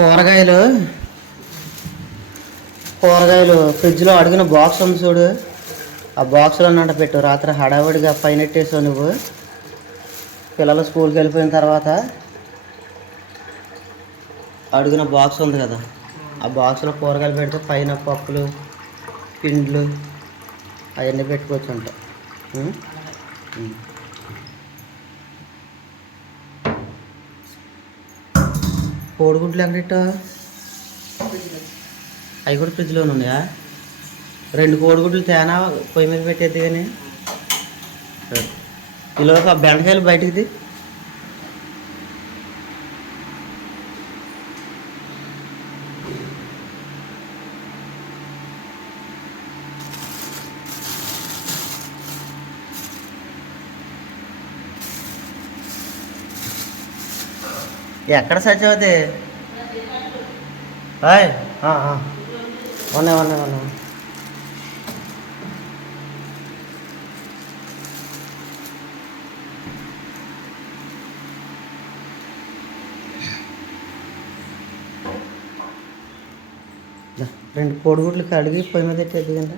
కూరగాయలు. కూరగాయలు ఫ్రిడ్జ్లో అడిగిన బాక్స్ ఉంది చూడు. ఆ బాక్స్లో నంట పెట్టు. రాత్రి హడావిడిగా పైన పెట్టేసావు నువ్వు. పిల్లలు స్కూల్కి వెళ్ళిపోయిన తర్వాత అడిగిన బాక్స్ ఉంది కదా. ఆ బాక్స్లో కూరగాయలు పెడితే పైన పప్పులు పిండ్లు అవన్నీ పెట్టుకోవచ్చు అంట. కోడిగుడ్లు ఎక్కడిట్టా అవి కూడా ఫ్రిడ్జ్లోనే ఉన్నాయా? రెండు కోడిగుడ్లు తేనా? పొయ్యి మీద పెట్టేది కానీ. ఈలోపు ఆ బెండకాయలు బయటికి ఎక్కడ సత్యవతి? హాయ్ ఉన్నాయి ఉన్నాయి ఉన్నాయి. రెండు కోడిగుడ్లు కడిగి పొయ్యి మీద పెట్టేది కదా.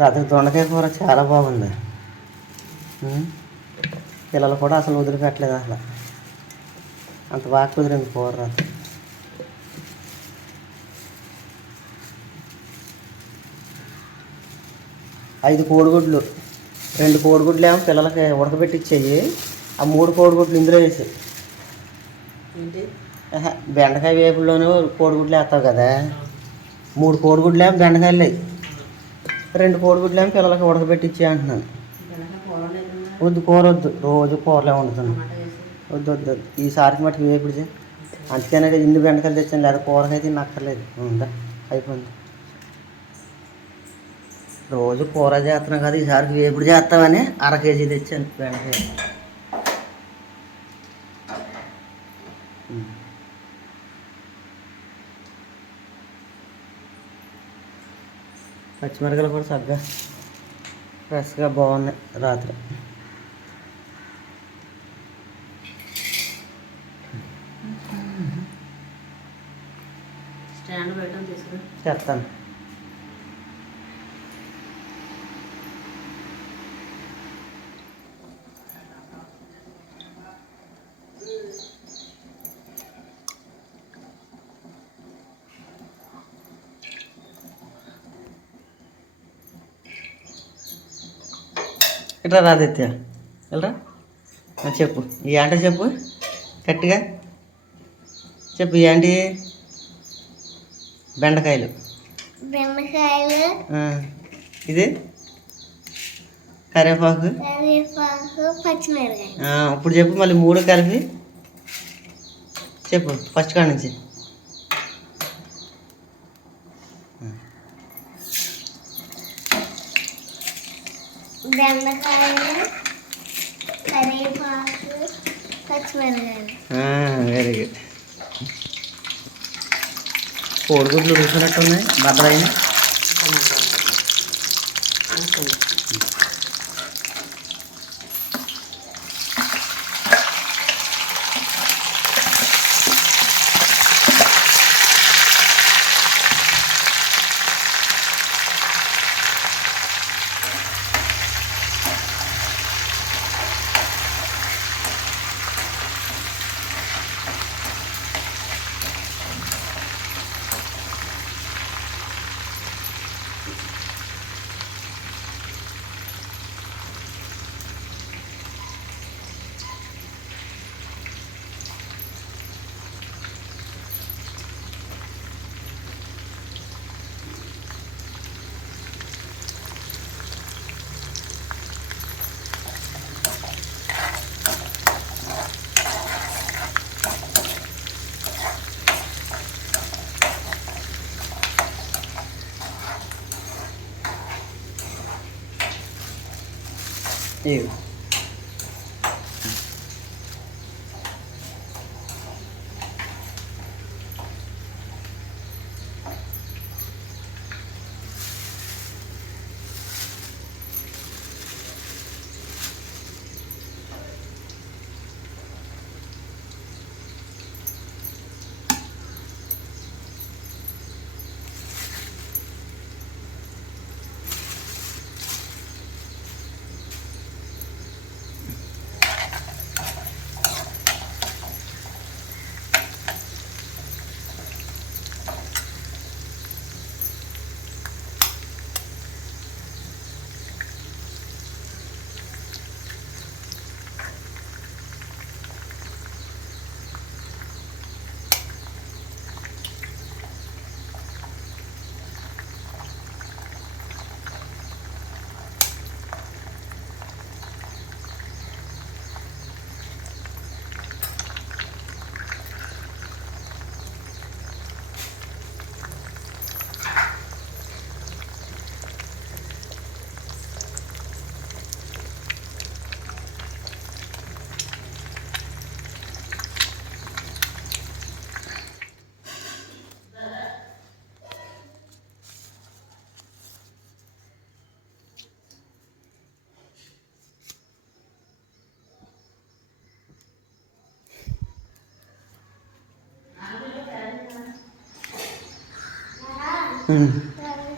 రాత్రి దొండకాయ కూర చాలా బాగుంది? పిల్లలు కూడా అసలు వదిలిపెట్టలేదు అసలు. అంత బాగా కుదిరింది కూర రాత్రి. ఐదు కోడిగుడ్లు. రెండు కోడిగుడ్లు ఏమో పిల్లలకి ఉడకబెట్టి ఇచ్చేయి ఆ మూడు కోడిగుడ్లు ఇందులో వేసి. బెండకాయ వేపుల్లోనూ కోడిగుడ్లు వేస్తావు కదా. మూడు కోడిగుడ్లు ఏమో బెండకాయలు. రెండు కోడిగుడ్లు ఏమో పిల్లలకి ఉడకబెట్టి అంటున్నాను. వద్దు కూర వద్దు రోజు కూరలే వండుతున్నాను వద్దు వద్దు వద్దు. ఈసారికి మటుకు వేపుడు చేయి అందుకనే ఇన్ని బెండకాయలు తెచ్చాను లేదా కూరకైతే నక్కర్లేదు ఉందా? అయిపోయింది. రోజు కూర చేస్తున్నాం కదా ఈసారికి వేపుడు చేస్తామని అర కేజీ తెచ్చాను బెండకాయ. పచ్చిమిరకాయలు కూడా చక్కగా ఫ్రెష్గా బాగున్నాయి రాత్రి. స్టాండ్ పెట్టడం తీసుకుని చేస్తాను. ఇట్లా రాదిత్య వెళ్ళరా? చెప్పు. ఈ ఆంట చెప్పు. గట్టిగా. చెప్పు ఈ ఆంటీ. బెండకాయలు. బెండకాయలు. ఇది? కరివేపాకు. ఇప్పుడు చెప్పు మళ్ళీ మూడు కలిపి. చెప్పు ఫస్ట్ కాడ నుంచి. బెండకాయలు కరివేపాకు పచ్చిమిరకాయలు వెరీ గుడ్ కోడిగుడ్లు రుచినట్టు ఉన్నాయి భద్రైన You.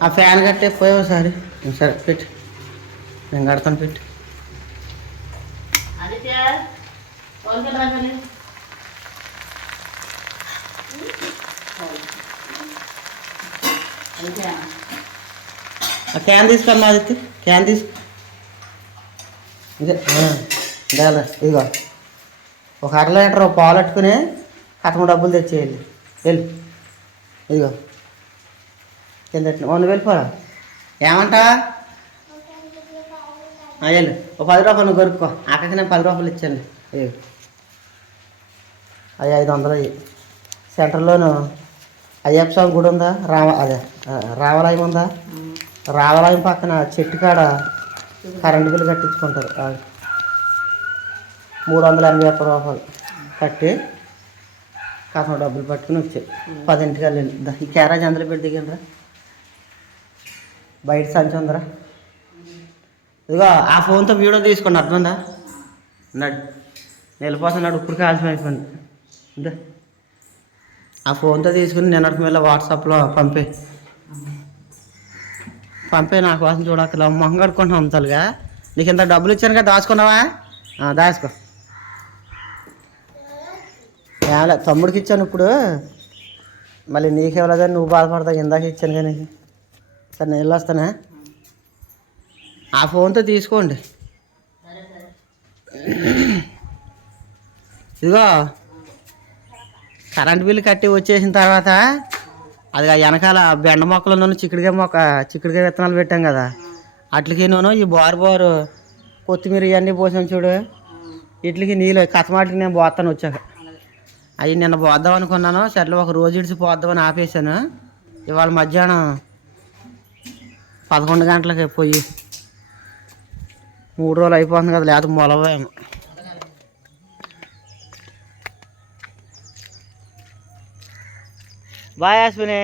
ఆ ఫ్యాన్ కట్టే పోయి ఒకసారి. సరే పెట్టి. నేను కడతాను పెట్టి. ఆ క్యాన్ తీసుకోమ్మా ఆదిత్య. క్యాన్ తీసుకో ఇదే ఇదే ఇదిగో. ఒక అర లీటర్ పాలు పెట్టుకుని కథమ డబ్బులు తెచ్చేయాలి. వెళ్ళి. ఇదిగో. కింద వంద వెళ్ళిపోరా ఏమంటా? ఆ, వెళ్ళు. ఒక పది రూపాయలు నువ్వు కొనుక్కో. అక్కడికి నేను పది రూపాయలు ఇచ్చాను. అవి ఐదు వందలు అయ్యి సెంటర్లోను అయ్యప్ప స్వామి గుడి ఉందా? రావ అదే రావలాయం రావాలయం ఉందా? రావాలయం పక్కన చెట్టు కాడ కరెంటు బిల్లు కట్టించుకుంటారు. మూడు వందల ఎనభై ఒక్క రూపాయలు కట్టి కాసం డబ్బులు పట్టుకుని వచ్చాయి. పదింటికి వెళ్ళండి ఈ క్యారేజ్ అందులో పెట్టి దిగండి బయట సంచి ఉందరా ఇదిగో ఆ ఫోన్తో వీడియో తీసుకోండి అర్థమైందా? నడు వెళ్ళిపోతున్నాడు ఇప్పుడు కాల్సిన అయిపోయింది ఆ ఫోన్తో తీసుకుని నిన్నటి మీద వాట్సాప్లో పంపే. పంపే నా కోసం చూడక్కల మొహం కడుకుంటున్నాం అంతలుగా. నీకు ఇంత డబ్బులు ఇచ్చాను కదా దాచుకున్నావా దాచుకో. ఏమలే తమ్ముడికి ఇచ్చాను ఇప్పుడు. మళ్ళీ నీకు ఇవ్వలేదని నువ్వు బాధపడతావు ఇందాక ఇచ్చాను కానీ సరే నేను వెళ్ళొస్తానా? ఆ ఫోన్తో తీసుకోండి. ఇదిగో కరెంట్ బిల్లు కట్టి వచ్చేసిన తర్వాత అది ఆ వెనకాల బెండ మొక్కలను చిక్కుడుకాయ మొక్క చిక్కుడుకాయ విత్తనాలు పెట్టాం కదా. అట్లకి నేను ఈ బోరు బోరు కొత్తిమీర ఇవన్నీ పోసాను చూడు. ఇట్లకి నీళ్ళు కథమాటికి నేను పోతాను వచ్చాక. అవి నిన్న పోద్దాం అనుకున్నాను. సర్లే ఒక రోజు ఇడిచి పోద్దామని ఆపేసాను ఇవాళ మధ్యాహ్నం పదకొండు గంటలకి పోయి. మూడు రోజులు అయిపోతుంది కదా లేకపోతే మొలవేమో బాయ్ అశ్విని.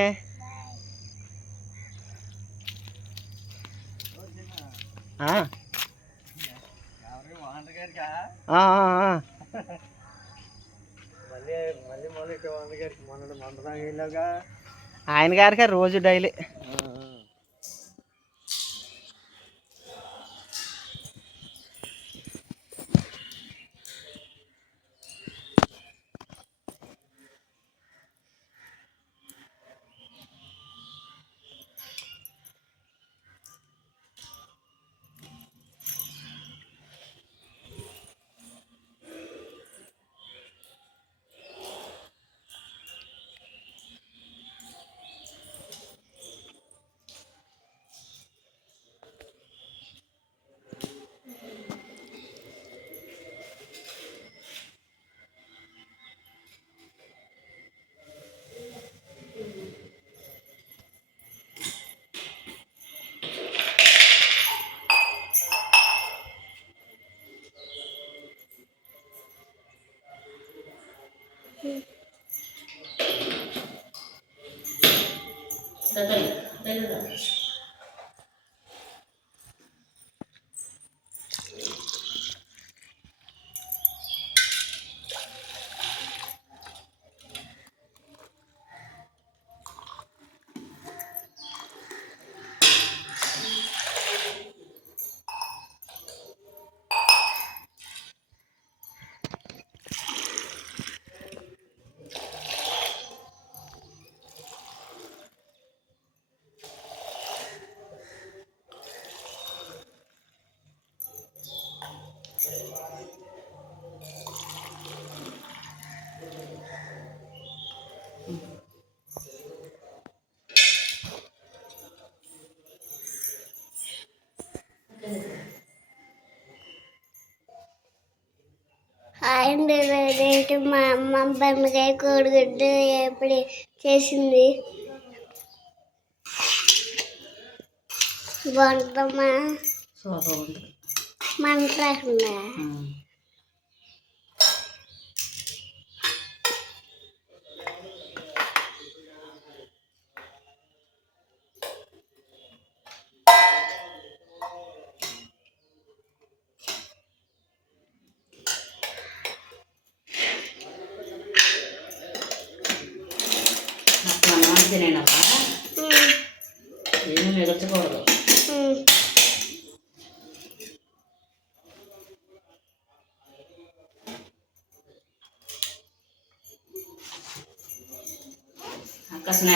ఆయన గారికి రోజు డైలీ. అండ్ రేటు మా అమ్మ బెండకాయ కోడిగుడ్డు ఎప్పుడు చేసింది. బాగుంటుందమ్మా సూపర్ ఉంటుంది మంట రాకుండా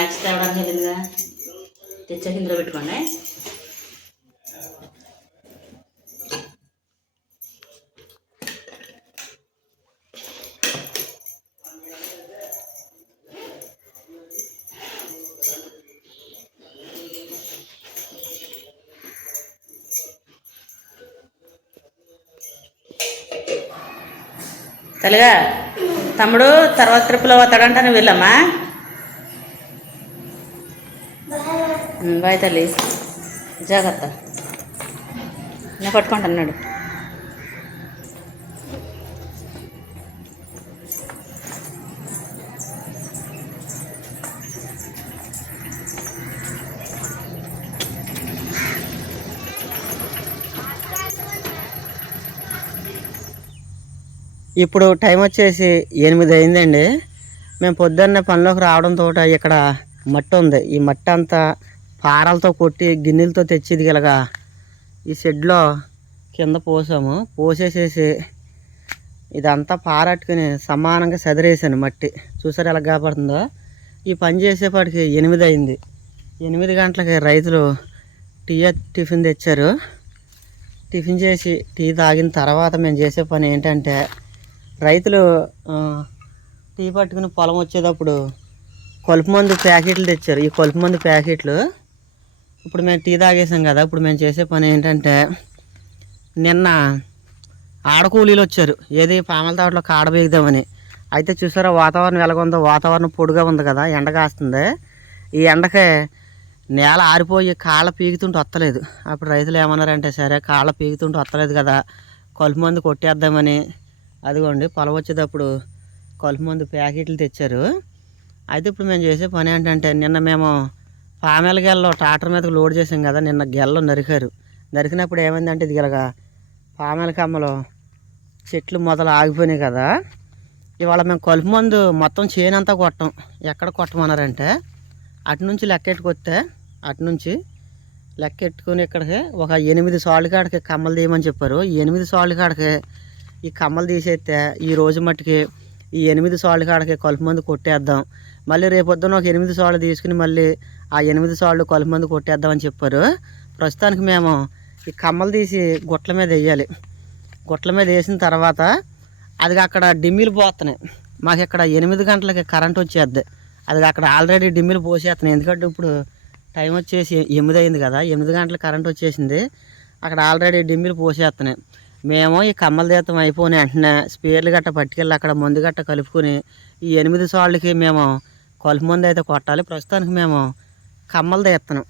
స్నాక్స్ తేవడానికి వెళ్ళిందిగా తెచ్చే కిందలో పెట్టుకోండి. తల్లిగా తమ్ముడు తర్వాత ట్రిప్లో పోతాడంట నువ్వు వెళ్ళమ్మా. బాయ్ తల్లి జాగ్రత్త. నేను పట్టుకుంటున్నాడు ఇప్పుడు టైం వచ్చేసి ఎనిమిది అయిందండి. మేము పొద్దున్నే పనిలోకి రావడంతో ఇక్కడ మట్టి ఉంది. ఈ మట్టి అంతా పారలతో కొట్టి గిన్నెలతో తెచ్చేది ఇలాగా ఈ షెడ్లో కింద పోసాము. పోసేసేసి ఇదంతా పారట్టుకుని సమానంగా సెదరేసాను మట్టి. చూసారు ఎలా కాపాడుతుందో? ఈ పని చేసేపాటికి ఎనిమిది అయింది. ఎనిమిది గంటలకి రైతులు టీ టిఫిన్ తెచ్చారు. టిఫిన్ చేసి టీ తాగిన తర్వాత మేము చేసే పని ఏంటంటే రైతులు టీ పట్టుకుని పొలం వచ్చేటప్పుడు కలుపు మందు ప్యాకెట్లు తెచ్చారు. ఈ కలుపు మందు ప్యాకెట్లు ఇప్పుడు మేము టీ తాగేసాం కదా ఇప్పుడు మేము చేసే పని ఏంటంటే నిన్న ఆడకూలీలు వచ్చారు. ఏది పామల తోటలో కాడబీగుదామని అయితే చూసారా వాతావరణం ఎలాగుందో? వాతావరణం పొడిగా ఉంది కదా ఎండ కాస్తుంది. ఈ ఎండకి నేల ఆరిపోయి కాళ్ళ పీకుతుంటే వస్తలేదు అప్పుడు రైతులు ఏమన్నారంటే సరే కాళ్ళ పీకుతుంటే వస్తలేదు కదా కలుపు మందు కొట్టేద్దామని. అదిగోండి పొలం వచ్చేటప్పుడు కలుపు మందు ప్యాకెట్లు తెచ్చారు. అయితే ఇప్పుడు మేము చేసే పని ఏంటంటే నిన్న మేము పామెల గెల్లో ట్రాక్టర్ మీదకి లోడ్ చేసాం కదా నిన్న గెల్లో నరికారు. నరికినప్పుడు ఏమైందంటే ఇది ఇలాగ పామెల కమ్మలో చెట్లు మొదలు ఆగిపోయినాయి కదా. ఇవాళ మేము కలుపు మందు మొత్తం చేనంతా కొట్టం. ఎక్కడ కొట్టమన్నారంటే అటు నుంచి లెక్కెట్టుకొస్తే అటు నుంచి లెక్కెట్టుకుని ఇక్కడికి ఒక ఎనిమిది సార్లు కాడికి కమ్మలు తీయమని చెప్పారు. ఎనిమిది సార్లు కాడికి ఈ కమ్మలు తీసేస్తే ఈ రోజు మట్టుకి ఈ ఎనిమిది సార్లు కాడికి కలుపు మందు కొట్టేద్దాం. మళ్ళీ రేపొద్దున ఒక ఎనిమిది సార్లు తీసుకుని మళ్ళీ ఆ ఎనిమిది సార్లు కలుపు మందు కొట్టేద్దామని చెప్పారు. ప్రస్తుతానికి మేము ఈ కమ్మలు తీసి గుట్ల మీద వేయాలి. గుట్ల మీద వేసిన తర్వాత అది అక్కడ డిమ్మిలు పోతున్నాయి. మాకు ఇక్కడ ఎనిమిది గంటలకి కరెంట్ వచ్చేద్ది అది అక్కడ ఆల్రెడీ డిమ్మిలు పోసేస్తున్నాయి. ఎందుకంటే ఇప్పుడు టైం వచ్చేసి ఎనిమిది అయింది కదా. ఎనిమిది గంటలకు కరెంట్ వచ్చేసింది. అక్కడ ఆల్రెడీ డిమ్మిలు పోసేస్తున్నాయి. మేము ఈ కమ్మల దీతం అయిపోయిన వెంటనే స్పేర్లు గట్ట పట్టుకెళ్ళి అక్కడ మందు గట్ట కలుపుకొని ఈ ఎనిమిది సార్లకి మేము కలుపు మందు అయితే కొట్టాలి. ప్రస్తుతానికి మేము కమ్మలు తీస్తున్నాం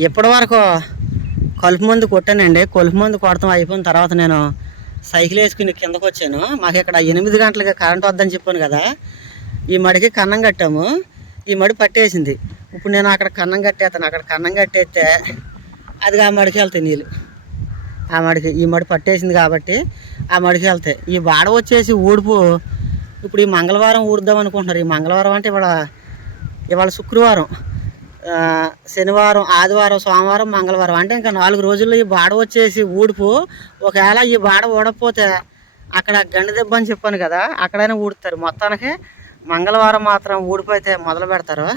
ఇప్పటి వరకు కలుపు మందు కొట్టానండి. కలుపు మందు కొడతాం అయిపోయిన తర్వాత నేను సైకిల్ వేసుకుని కిందకు వచ్చాను. మాకు ఇక్కడ ఎనిమిది గంటలకి కరెంట్ వద్దని చెప్పాను కదా. ఈ మడికి కన్నం కట్టాము. ఈ మడి పట్టేసింది. ఇప్పుడు నేను అక్కడ కన్నం కట్టేస్తాను. అక్కడ కన్నం కట్టేస్తే అది ఆ మడికి వెళ్తాయి నీళ్ళు. ఆ మడికి ఈ మడి పట్టేసింది కాబట్టి ఆ మడికి వెళ్తాయి. ఈ వాడ వచ్చేసి ఊడుపు. ఇప్పుడు ఈ మంగళవారం ఊడుదాం అనుకుంటున్నారు. ఈ మంగళవారం అంటే ఇవాళ ఇవాళ శుక్రవారం. శనివారం ఆదివారం సోమవారం మంగళవారం అంటే ఇంకా నాలుగు రోజుల్లో ఈ బాడ వచ్చేసి ఊడుపు. ఒకవేళ ఈ బాడ ఊడకపోతే అక్కడ గండి దెబ్బ అని చెప్పాను కదా అక్కడైనా ఊడుతారు. మొత్తానికి మంగళవారం మాత్రం ఊడిపోయితే మొదలు పెడతారు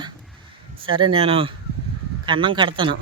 సరే నేను కన్నం కడతాను.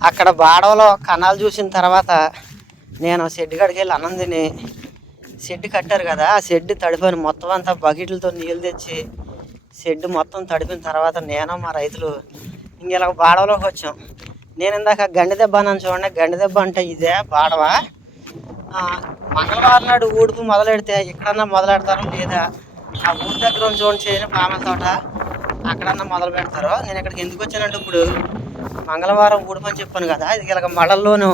అక్కడ బాడవలో కణాలు చూసిన తర్వాత నేను షెడ్ కాడికి వెళ్ళి అనందిని షెడ్ కట్టారు కదా ఆ షెడ్ తడిపోయిన మొత్తం అంతా బకెట్లతో నీళ్ళు తెచ్చి షెడ్ మొత్తం తడిపిన తర్వాత నేను మా రైతులు ఇంకెలా బాడవలోకి వచ్చాం. నేను ఇందాక గండి దెబ్బ అన్నాను చూడండి గండి దెబ్బ అంటే ఇదే బాడవ? మంగళవారం నాడు ఊడుపు మొదలెడితే ఎక్కడన్నా మొదలెడతారో లేదా? ఆ ఊరి దగ్గర చూడండి చేయని పామల తోట అక్కడన్నా మొదలు పెడతారు? నేను ఇక్కడికి ఎందుకు వచ్చానంటే ఇప్పుడు మంగళవారం ఊడమని చెప్పాను కదా ఇది ఇలాగ మడల్లోనూ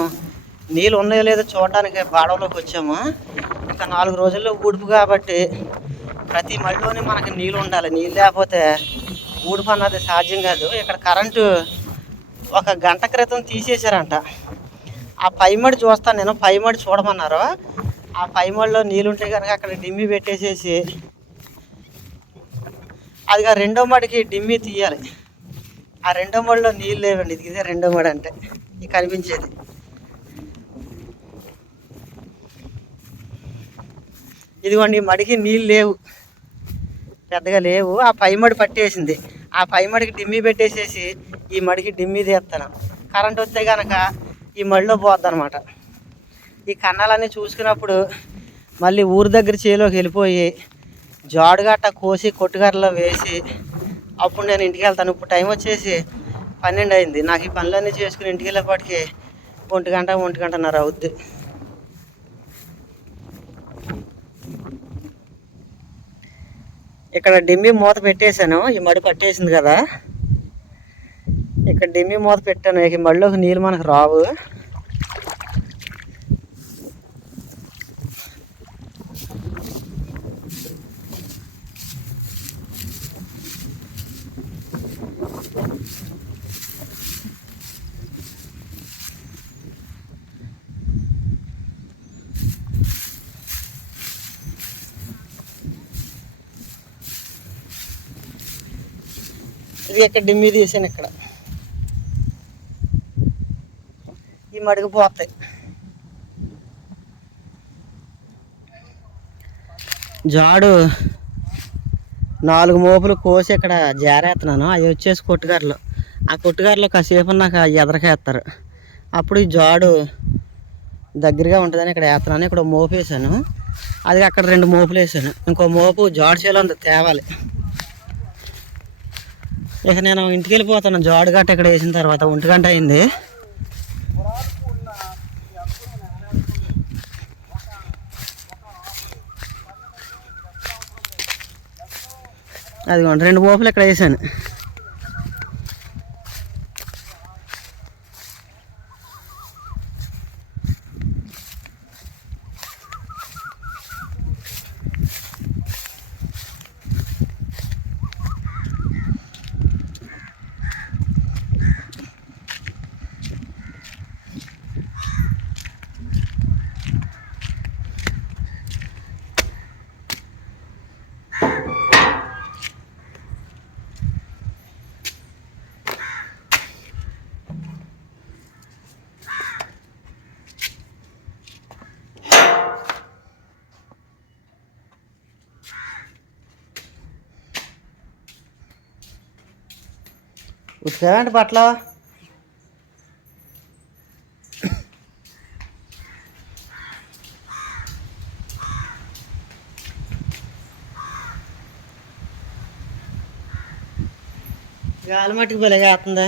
నీళ్ళు ఉన్నాయో లేదో చూడడానికి బాడవలోకి వచ్చాము. ఇంకా నాలుగు రోజుల్లో ఊడుపు కాబట్టి ప్రతి మడిలోనే మనకి నీళ్ళు ఉండాలి. నీళ్ళు లేకపోతే ఊడుపు అన్నది సాధ్యం కాదు. ఇక్కడ కరెంటు ఒక గంట క్రితం తీసేశారంట. ఆ పైమడి చూస్తాను నేను పైమడి చూడమన్నారు. ఆ పైమడిలో నీళ్ళు ఉంటే కనుక అక్కడ డిమ్మి పెట్టేసేసి అదిగా రెండో మడికి డిమ్మి తీయాలి. ఆ రెండో మడిలో నీళ్ళు లేవండి. ఇది ఇదే రెండో మడి అంటే. ఇది కనిపించేది. ఇదిగోండి ఈ మడికి నీళ్ళు లేవు. పెద్దగా లేవు. ఆ పై మడి పట్టేసింది. ఆ పై మడికి డిమ్మి పెట్టేసేసి ఈ మడికి డిమ్మి తీస్తాను కరెంట్ వస్తే కనుక ఈ మడిలో పోద్దనమాట ఈ కన్నాలన్నీ చూసుకున్నప్పుడు మళ్ళీ ఊరి దగ్గర చేలోకి వెళ్ళిపోయి జాడుగట్ట కోసి కొట్టుకర్రలో వేసి అప్పుడు నేను ఇంటికి వెళ్తాను. ఇప్పుడు టైం వచ్చేసి పన్నెండు అయింది. నాకు ఈ పనులన్నీ చేసుకుని ఇంటికి వెళ్ళేపాటికి ఒంటి గంట ఒంటి గంటన్నర అవుద్ది. ఇక్కడ డిమ్మి మూత పెట్టేశాను. ఈ మడి పట్టేసింది కదా. ఇక్కడ డిమ్మి మూత పెట్టాను. ఇక ఈ మడిలోకి నీళ్ళు మనకు రావు. ఇది ఇక్కడ డిమ్మి తీసాను ఇక్కడ. ఈ మడుగు పోతాయి. జాడు నాలుగు మోపులు కోసి ఇక్కడ జారేస్తున్నాను అవి వచ్చేసి కొట్టుగారులు. ఆ కొట్టుగారులో కాసేపు నాకు ఎదరకేస్తారు అప్పుడు ఈ జాడు దగ్గరగా ఉంటుందని ఇక్కడ వేస్తున్నాను ఇక్కడ మోపు వేసాను. అది అక్కడ రెండు మోపులు వేసాను. ఇంకో మోపు జాడు చేలో ఉంది. తేవాలి. ఇక నేను ఇంటికి వెళ్ళిపోతాను. జాడు గట్ట ఇక్కడ వేసిన తర్వాత ఒంటి గంట అయింది. అదిగోండి రెండు బోపులు ఇక్కడ వేసాను. ఉతికావండి బట్టలు గాలి మట్టికి భలే వేస్తుందా